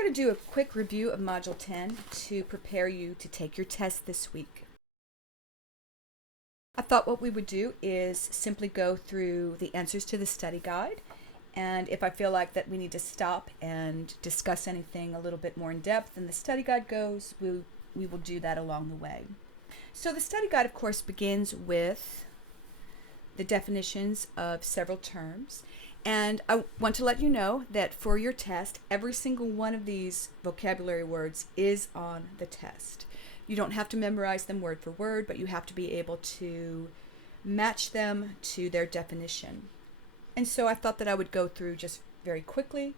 going to do a quick review of Module 10 to prepare you to take your test this week. I thought what we would do is simply go through the answers to the study guide, and if I feel like that we need to stop and discuss anything a little bit more in depth than the study guide goes, we will do that along the way. So the study guide, of course, begins with the definitions of several terms. And I want to let you know that for your test, every single one of these vocabulary words is on the test. You don't have to memorize them word for word, but you have to be able to match them to their definition. And so I thought that I would go through just very quickly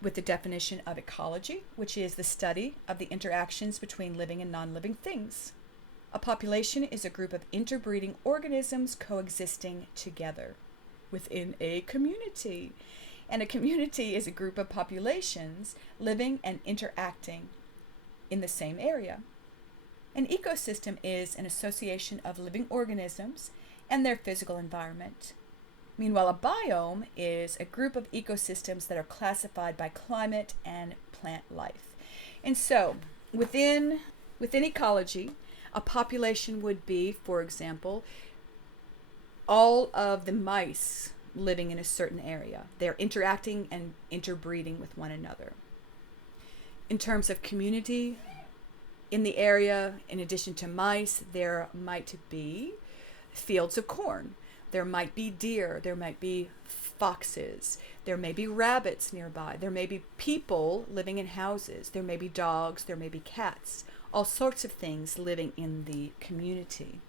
with the definition of ecology, which is the study of the interactions between living and non-living things. A population is a group of interbreeding organisms coexisting together within a community. And a community is a group of populations living and interacting in the same area. An ecosystem is an association of living organisms and their physical environment. Meanwhile, a biome is a group of ecosystems that are classified by climate and plant life. And so, within ecology, a population would be, for example, all of the mice living in a certain area. They're interacting and interbreeding with one another. In terms of community, in the area, in addition to mice, there might be fields of corn. There might be deer. There might be foxes. There may be rabbits nearby. There may be people living in houses. There may be dogs. There may be cats. All sorts of things living in the community.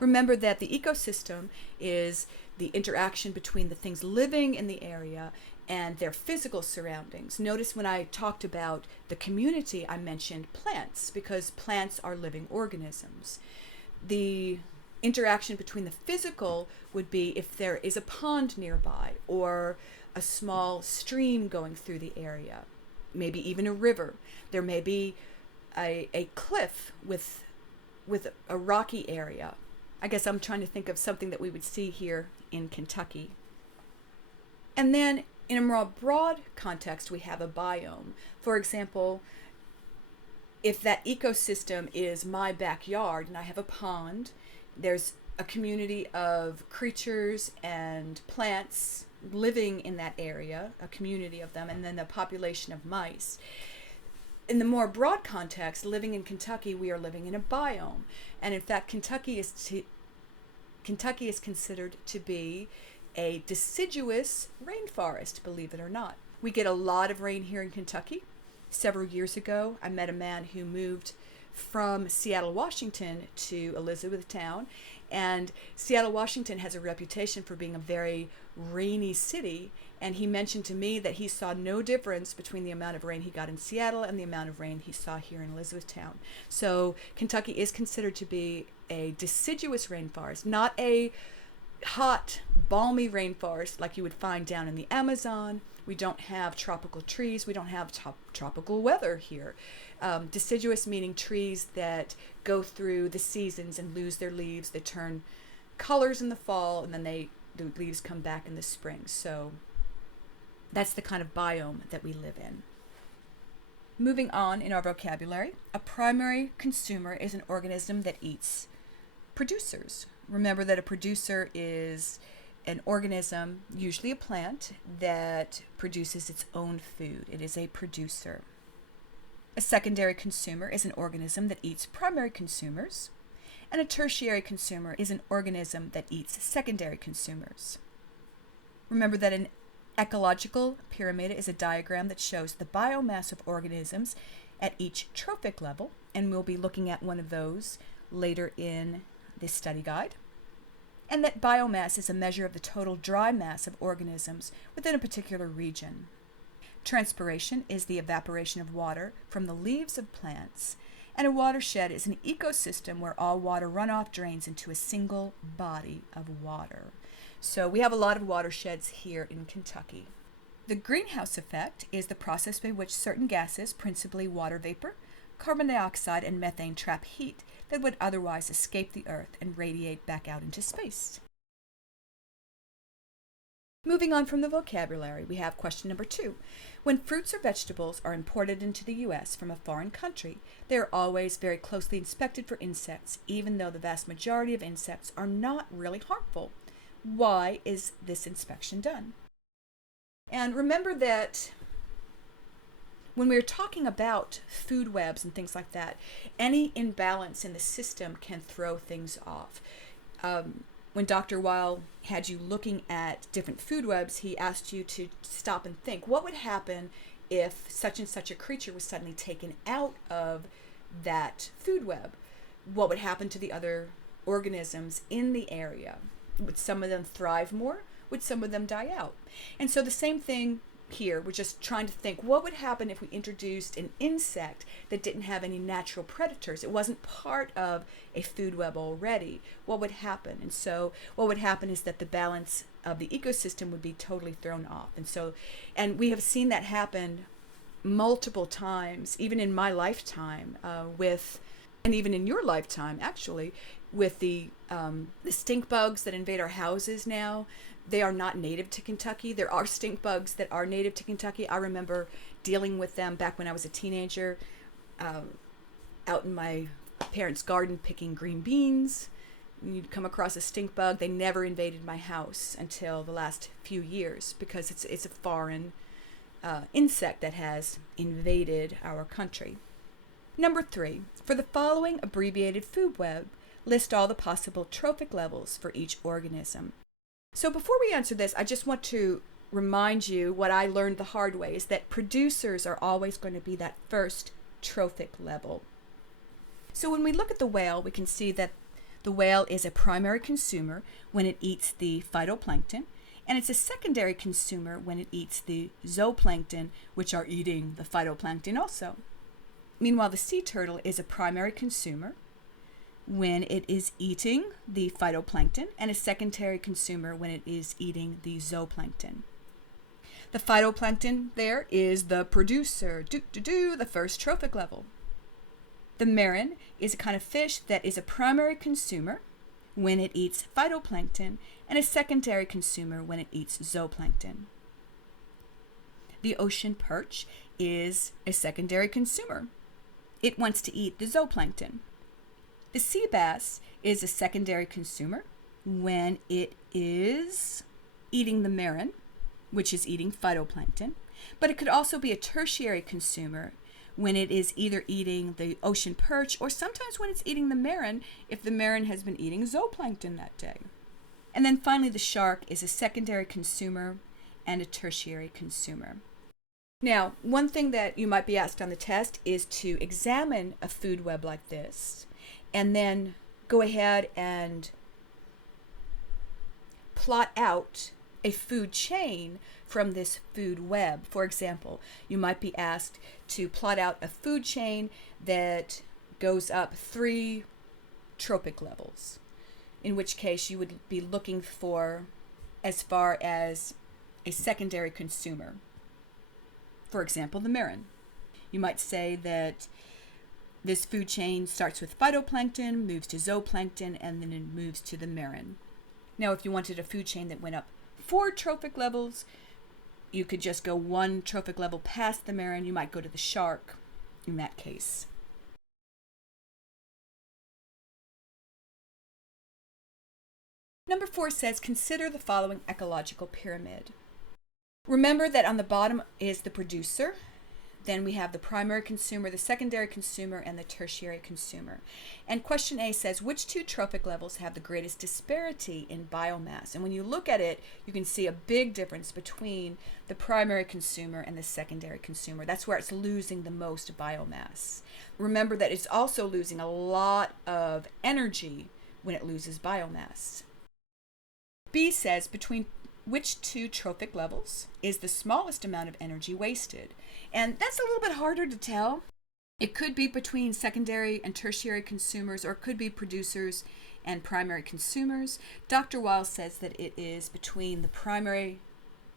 Remember that the ecosystem is the interaction between the things living in the area and their physical surroundings. Notice when I talked about the community, I mentioned plants because plants are living organisms. The interaction between the physical would be if there is a pond nearby or a small stream going through the area, maybe even a river. There may be a cliff with a rocky area. I guess I'm trying to think of something that we would see here in Kentucky. And then in a more broad context, we have a biome. For example, if that ecosystem is my backyard and I have a pond, there's a community of creatures and plants living in that area, a community of them, and then the population of mice. In the more broad context, living in Kentucky, we are living in a biome. And in fact, Kentucky is considered to be a deciduous rainforest, believe it or not. We get a lot of rain here in Kentucky. Several years ago, I met a man who moved from Seattle, Washington to Elizabethtown. And Seattle, Washington has a reputation for being a very rainy city. And he mentioned to me that he saw no difference between the amount of rain he got in Seattle and the amount of rain he saw here in Elizabethtown. So Kentucky is considered to be a deciduous rainforest, not a hot, balmy rainforest like you would find down in the Amazon. We don't have tropical trees. We don't have tropical weather here. Deciduous meaning trees that go through the seasons and lose their leaves. They turn colors in the fall, and then the leaves come back in the spring. So that's the kind of biome that we live in. Moving on in our vocabulary, a primary consumer is an organism that eats producers. Remember that a producer is an organism, usually a plant, that produces its own food. It is a producer. A secondary consumer is an organism that eats primary consumers, and a tertiary consumer is an organism that eats secondary consumers. Remember that an ecological pyramid is a diagram that shows the biomass of organisms at each trophic level, and we'll be looking at one of those later in this study guide. And that biomass is a measure of the total dry mass of organisms within a particular region. Transpiration is the evaporation of water from the leaves of plants, and a watershed is an ecosystem where all water runoff drains into a single body of water. So we have a lot of watersheds here in Kentucky. The greenhouse effect is the process by which certain gases, principally water vapor, carbon dioxide, and methane, trap heat that would otherwise escape the earth and radiate back out into space. Moving on from the vocabulary, we have question number 2. When fruits or vegetables are imported into the U.S. from a foreign country, they are always very closely inspected for insects, even though the vast majority of insects are not really harmful. Why is this inspection done? And remember that when we're talking about food webs and things like that, any imbalance in the system can throw things off. When Dr. Weil had you looking at different food webs, he asked you to stop and think, what would happen if such and such a creature was suddenly taken out of that food web? What would happen to the other organisms in the area? Would some of them thrive more? Would some of them die out? And so the same thing here, we're just trying to think, what would happen if we introduced an insect that didn't have any natural predators? It wasn't part of a food web already. What would happen? And so what would happen is that the balance of the ecosystem would be totally thrown off. And we have seen that happen multiple times, even in my lifetime, and even in your lifetime, actually, with the stink bugs that invade our houses now. They are not native to Kentucky. There are stink bugs that are native to Kentucky. I remember dealing with them back when I was a teenager, out in my parents' garden picking green beans. You'd come across a stink bug. They never invaded my house until the last few years because it's a foreign insect that has invaded our country. Number 3, for the following abbreviated food web, list all the possible trophic levels for each organism. So before we answer this, I just want to remind you what I learned the hard way is that producers are always going to be that first trophic level. So when we look at the whale, we can see that the whale is a primary consumer when it eats the phytoplankton, and it's a secondary consumer when it eats the zooplankton, which are eating the phytoplankton also. Meanwhile, the sea turtle is a primary consumer when it is eating the phytoplankton and a secondary consumer when it is eating the zooplankton. The phytoplankton there is the producer, the first trophic level. The marin is a kind of fish that is a primary consumer when it eats phytoplankton and a secondary consumer when it eats zooplankton. The ocean perch is a secondary consumer. It wants to eat the zooplankton. The sea bass is a secondary consumer when it is eating the marin, which is eating phytoplankton, but it could also be a tertiary consumer when it is either eating the ocean perch or sometimes when it's eating the marin if the marin has been eating zooplankton that day. And then finally, the shark is a secondary consumer and a tertiary consumer. Now, one thing that you might be asked on the test is to examine a food web like this and then go ahead and plot out a food chain from this food web. For example, you might be asked to plot out a food chain that goes up 3 trophic levels, in which case you would be looking for as far as a secondary consumer. For example, the marin. You might say that this food chain starts with phytoplankton, moves to zooplankton, and then it moves to the marin. Now, if you wanted a food chain that went up 4 trophic levels, you could just go 1 trophic level past the marin. You might go to the shark in that case. Number 4 says, consider the following ecological pyramid. Remember that on the bottom is the producer. Then we have the primary consumer, the secondary consumer, and the tertiary consumer. And question A says, which 2 trophic levels have the greatest disparity in biomass? And when you look at it, you can see a big difference between the primary consumer and the secondary consumer. That's where it's losing the most biomass. Remember that it's also losing a lot of energy when it loses biomass. B says, between which 2 trophic levels is the smallest amount of energy wasted? And that's a little bit harder to tell. It could be between secondary and tertiary consumers, or it could be producers and primary consumers. Dr. Weil says that it is between the primary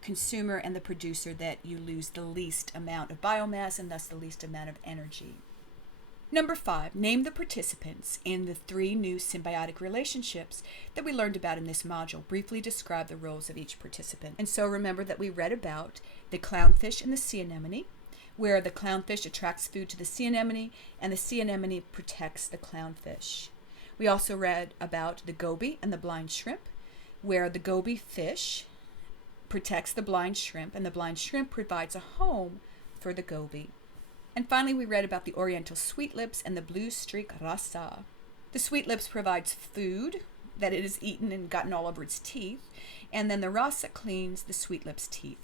consumer and the producer that you lose the least amount of biomass and thus the least amount of energy. Number 5, name the participants in the 3 new symbiotic relationships that we learned about in this module. Briefly describe the roles of each participant. And so remember that we read about the clownfish and the sea anemone, where the clownfish attracts food to the sea anemone and the sea anemone protects the clownfish. We also read about the goby and the blind shrimp, where the goby fish protects the blind shrimp and the blind shrimp provides a home for the goby. And finally, we read about the oriental sweetlips and the blue streak rasa. The sweetlips provides food that it has eaten and gotten all over its teeth, and then the rasa cleans the sweetlip's teeth.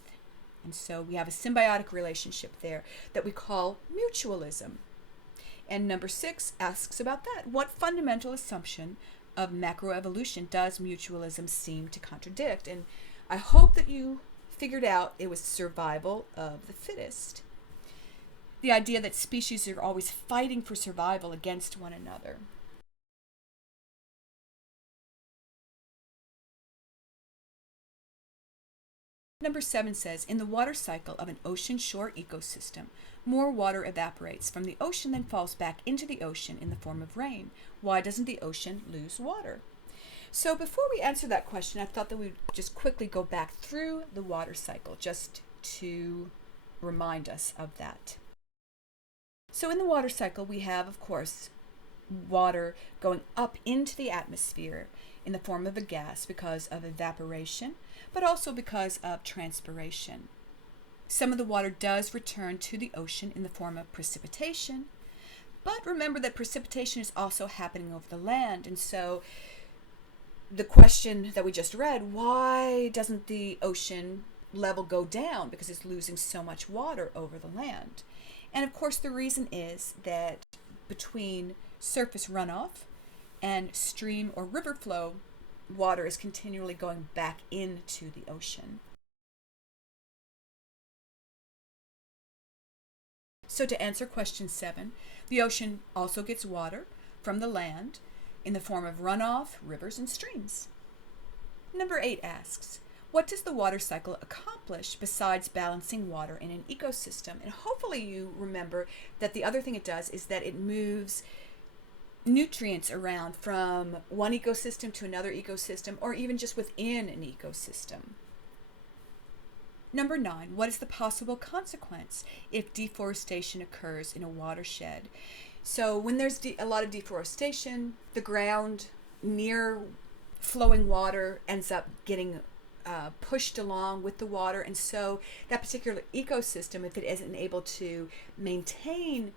And so we have a symbiotic relationship there that we call mutualism. And number 6 asks about that. What fundamental assumption of macroevolution does mutualism seem to contradict? And I hope that you figured out it was survival of the fittest. The idea that species are always fighting for survival against one another. Number 7 says, in the water cycle of an ocean shore ecosystem, more water evaporates from the ocean than falls back into the ocean in the form of rain. Why doesn't the ocean lose water? So before we answer that question, I thought that we'd just quickly go back through the water cycle just to remind us of that. So in the water cycle, we have, of course, water going up into the atmosphere in the form of a gas because of evaporation, but also because of transpiration. Some of the water does return to the ocean in the form of precipitation, but remember that precipitation is also happening over the land. And so the question that we just read, why doesn't the ocean level go down? Because it's losing so much water over the land. And of course, the reason is that between surface runoff and stream or river flow, water is continually going back into the ocean. So to answer question 7, the ocean also gets water from the land in the form of runoff, rivers, and streams. Number 8 asks, what does the water cycle accomplish besides balancing water in an ecosystem? And hopefully you remember that the other thing it does is that it moves nutrients around from one ecosystem to another ecosystem, or even just within an ecosystem. Number 9, what is the possible consequence if deforestation occurs in a watershed? So when there's a lot of deforestation, the ground near flowing water ends up getting pushed along with the water, and so that particular ecosystem, if it isn't able to maintain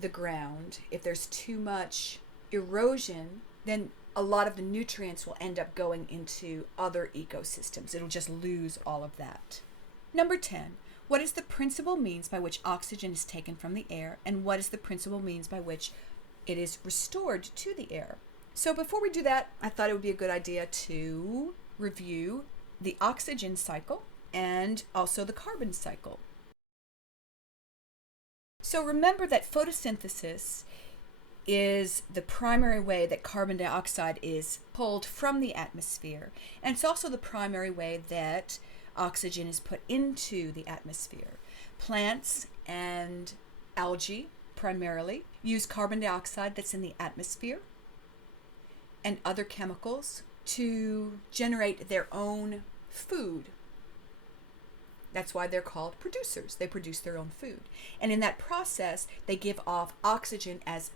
the ground, if there's too much erosion, then a lot of the nutrients will end up going into other ecosystems. It'll just lose all of that. Number 10, what is the principal means by which oxygen is taken from the air, and what is the principal means by which it is restored to the air? So before we do that, I thought it would be a good idea to review the oxygen cycle and also the carbon cycle. So remember that photosynthesis is the primary way that carbon dioxide is pulled from the atmosphere, and it's also the primary way that oxygen is put into the atmosphere. Plants and algae primarily use carbon dioxide that's in the atmosphere and other chemicals to generate their own food. That's why they're called producers. They produce their own food. And in that process, they give off oxygen as,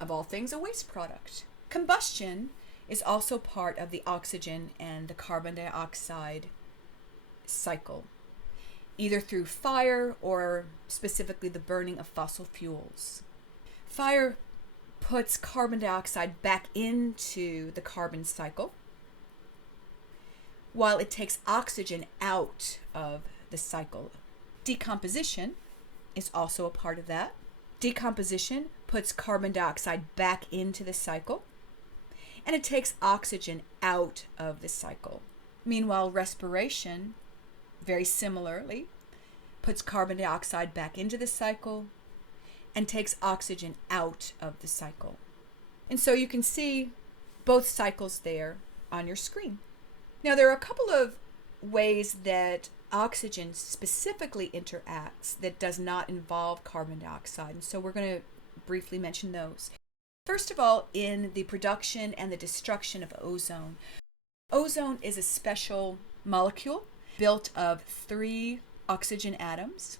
of all things, a waste product. Combustion is also part of the oxygen and the carbon dioxide cycle, either through fire or specifically the burning of fossil fuels. Fire puts carbon dioxide back into the carbon cycle, while it takes oxygen out of the cycle. Decomposition is also a part of that. Decomposition puts carbon dioxide back into the cycle, and it takes oxygen out of the cycle. Meanwhile, respiration, very similarly, puts carbon dioxide back into the cycle and takes oxygen out of the cycle. And so you can see both cycles there on your screen. Now, there are a couple of ways that oxygen specifically interacts that does not involve carbon dioxide. And so we're going to briefly mention those. First of all, in the production and the destruction of ozone, ozone is a special molecule built of 3 oxygen atoms.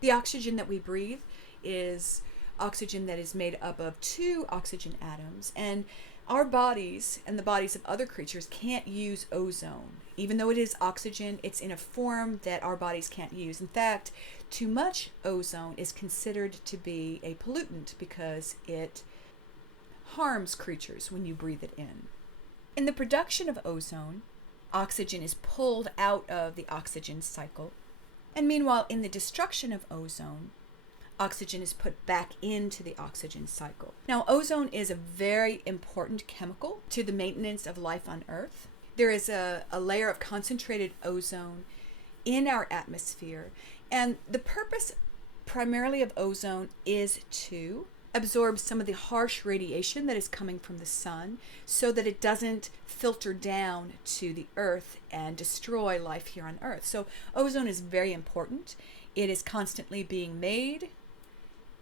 The oxygen that we breathe is oxygen that is made up of 2 oxygen atoms, and our bodies and the bodies of other creatures can't use ozone. Even though it is oxygen, it's in a form that our bodies can't use. In fact, too much ozone is considered to be a pollutant because it harms creatures when you breathe it in. In the production of ozone, oxygen is pulled out of the oxygen cycle. And meanwhile, in the destruction of ozone, oxygen is put back into the oxygen cycle. Now, ozone is a very important chemical to the maintenance of life on Earth. There is a layer of concentrated ozone in our atmosphere, and the purpose primarily of ozone is to absorb some of the harsh radiation that is coming from the sun so that it doesn't filter down to the earth and destroy life here on Earth. So ozone is very important. It is constantly being made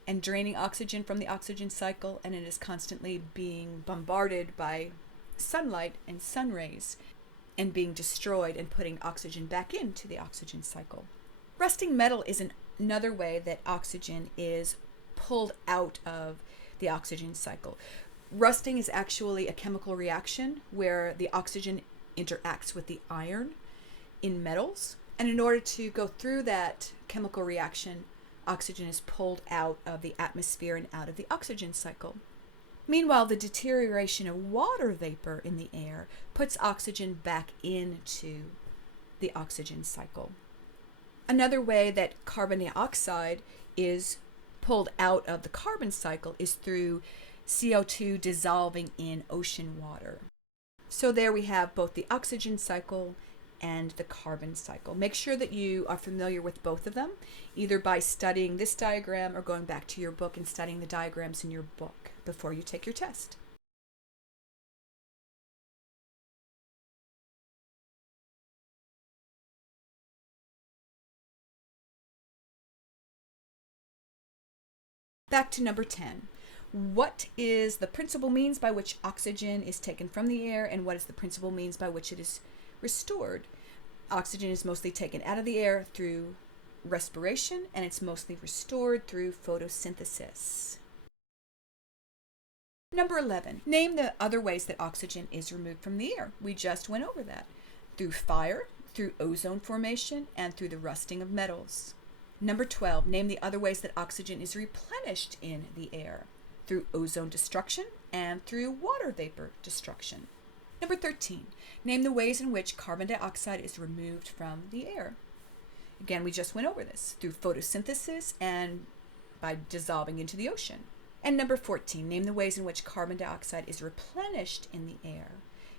and draining oxygen from the oxygen cycle, and it is constantly being bombarded by sunlight and sun rays and being destroyed and putting oxygen back into the oxygen cycle. Rusting metal is another way that oxygen is pulled out of the oxygen cycle. Rusting is actually a chemical reaction where the oxygen interacts with the iron in metals, and in order to go through that chemical reaction, oxygen is pulled out of the atmosphere and out of the oxygen cycle. Meanwhile, the deterioration of water vapor in the air puts oxygen back into the oxygen cycle. Another way that carbon dioxide is pulled out of the carbon cycle is through CO2 dissolving in ocean water. So there we have both the oxygen cycle and the carbon cycle. Make sure that you are familiar with both of them, either by studying this diagram or going back to your book and studying the diagrams in your book before you take your test. Back to number 10. What is the principal means by which oxygen is taken from the air, and what is the principal means by which it is restored? Oxygen is mostly taken out of the air through respiration, and it's mostly restored through photosynthesis. Number 11. Name the other ways that oxygen is removed from the air. We just went over that. Through fire, through ozone formation, and through the rusting of metals. Number 12. Name the other ways that oxygen is replenished in the air. Through ozone destruction and through water vapor destruction. Number 13. Name the ways in which carbon dioxide is removed from the air. Again, we just went over this. Through photosynthesis and by dissolving into the ocean. And number 14. Name the ways in which carbon dioxide is replenished in the air.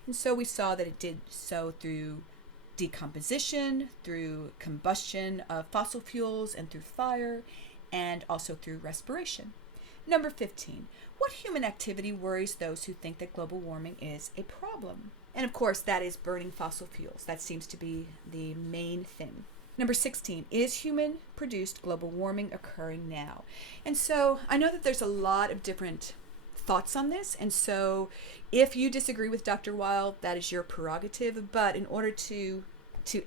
And so we saw that it did so through decomposition, through combustion of fossil fuels, and through fire, and also through respiration. Number 15. What human activity worries those who think that global warming is a problem? And of course, that is burning fossil fuels. That seems to be the main thing. Number 16. Is human-produced global warming occurring now? And so I know that there's a lot of different thoughts on this, and so if you disagree with Dr. Weil, that is your prerogative, but in order to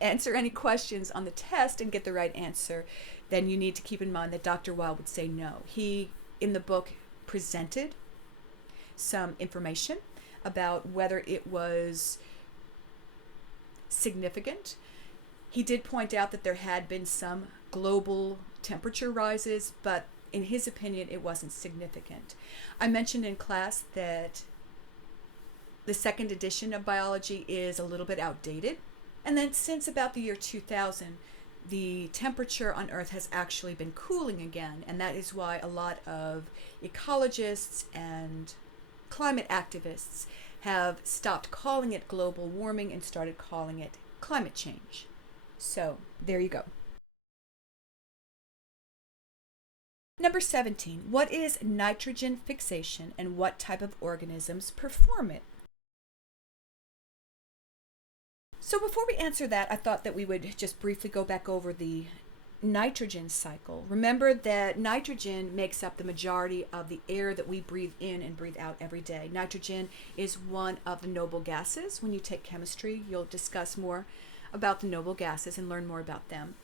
answer any questions on the test and get the right answer, then you need to keep in mind that Dr. Weil would say no. He, in the book, presented some information about whether it was significant. He did point out that there had been some global temperature rises, but in his opinion, it wasn't significant. I mentioned in class that the second edition of biology is a little bit outdated. And then since about the year 2000, the temperature on Earth has actually been cooling again. And that is why a lot of ecologists and climate activists have stopped calling it global warming and started calling it climate change. So there you go. Number 17, what is nitrogen fixation and what type of organisms perform it? So before we answer that, I thought that we would just briefly go back over the nitrogen cycle. Remember that nitrogen makes up the majority of the air that we breathe in and breathe out every day. Nitrogen is one of the noble gases. When you take chemistry, you'll discuss more about the noble gases and learn more about them.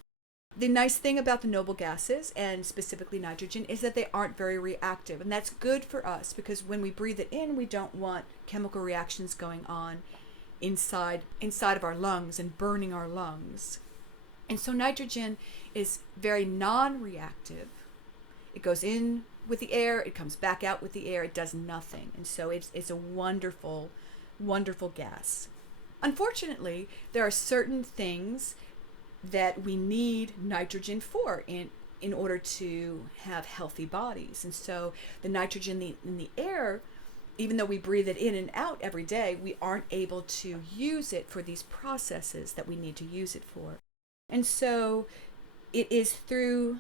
The nice thing about the noble gases, and specifically nitrogen, is that they aren't very reactive. And that's good for us because when we breathe it in, we don't want chemical reactions going on inside of our lungs and burning our lungs. And so nitrogen is very non-reactive. It goes in with the air, it comes back out with the air, it does nothing. And so it's a wonderful, wonderful gas. Unfortunately, there are certain things that we need nitrogen for in order to have healthy bodies. And so the nitrogen in the air, even though we breathe it in and out every day, we aren't able to use it for these processes that we need to use it for. And so it is through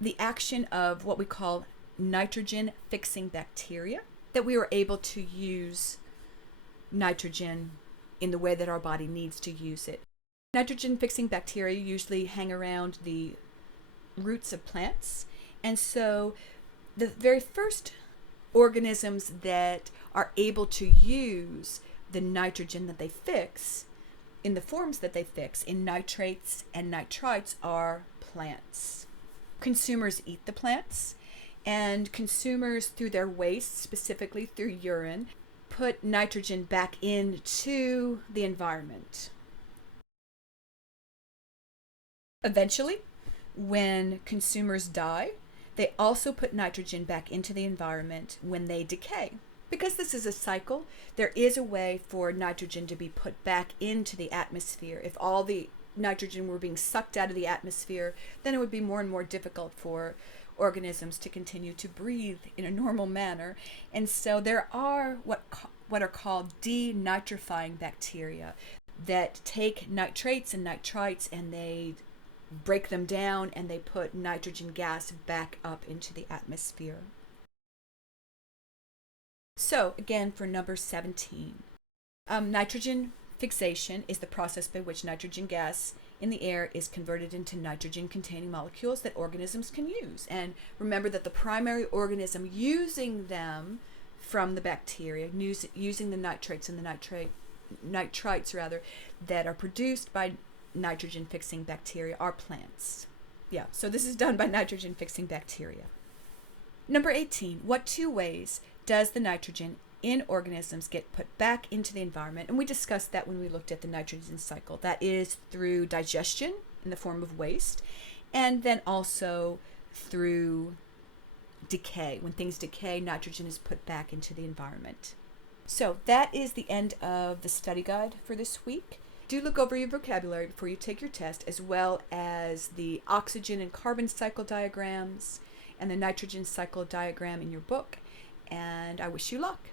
the action of what we call nitrogen fixing bacteria that we are able to use nitrogen in the way that our body needs to use it. Nitrogen fixing bacteria usually hang around the roots of plants. And so the very first organisms that are able to use the nitrogen that they fix in the forms that they fix in nitrates and nitrites are plants. Consumers eat the plants, and consumers through their waste, specifically through urine, put nitrogen back into the environment. Eventually, when consumers die, they also put nitrogen back into the environment when they decay. Because this is a cycle, there is a way for nitrogen to be put back into the atmosphere. If all the nitrogen were being sucked out of the atmosphere, then it would be more and more difficult for organisms to continue to breathe in a normal manner. And so there are what are called denitrifying bacteria that take nitrates and nitrites and they break them down and they put nitrogen gas back up into the atmosphere. So again, for number 17, nitrogen fixation is the process by which nitrogen gas in the air is converted into nitrogen-containing molecules that organisms can use. And remember that the primary organism using them from the bacteria, using the nitrates and the nitrites that are produced by nitrogen-fixing bacteria are plants. Yeah, so this is done by nitrogen-fixing bacteria. Number 18, what two ways does the nitrogen in organisms get put back into the environment? And we discussed that when we looked at the nitrogen cycle. That is through digestion in the form of waste, and then also through decay. When things decay, nitrogen is put back into the environment. So that is the end of the study guide for this week. Do look over your vocabulary before you take your test, as well as the oxygen and carbon cycle diagrams and the nitrogen cycle diagram in your book. And I wish you luck.